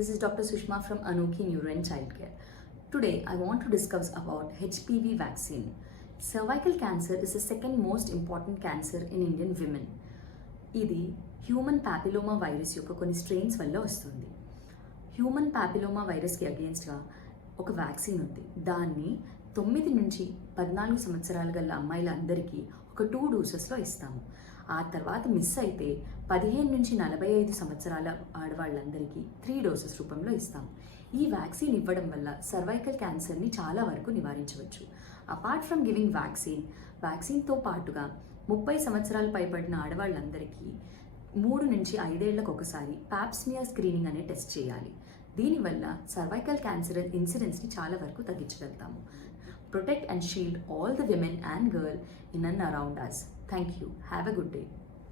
This is Dr. Sushma from Anokhi Neuro and Childcare. Today, I want to discuss about HPV vaccine. Cervical cancer is the second most important cancer in Indian women. ఇది human papilloma virus యొక్క కొన్ని strains వల్ల వస్తుంది. Human papilloma వైరస్కి అగేన్స్ట్గా ఒక vaccine ఉంది. దాన్ని 9 నుంచి 14 సంవత్సరాల గల అమ్మాయిలందరికీ ఒక 2 డోసెస్లో ఇస్తాము. ఆ తర్వాత మిస్ అయితే 15 నుంచి 45 సంవత్సరాల ఆడవాళ్ళందరికీ 3 డోసెస్ రూపంలో ఇస్తాము. ఈ వ్యాక్సిన్ ఇవ్వడం వల్ల సర్వైకల్ క్యాన్సర్ని చాలా వరకు నివారించవచ్చు. అపార్ట్ ఫ్రమ్ గివింగ్ వ్యాక్సిన్తో పాటుగా 30 సంవత్సరాలు పైబడిన ఆడవాళ్ళందరికీ 3 నుంచి 5 ఏళ్లకు ఒకసారి పాప్స్మియర్ స్క్రీనింగ్ అనే టెస్ట్ చేయాలి. దీనివల్ల సర్వైకల్ క్యాన్సర్ ఇన్సిడెన్స్ని చాలా వరకు తగ్గించగలుగుతాము. Protect and shield all the women and girls in and around us. Thank you. Have a good day.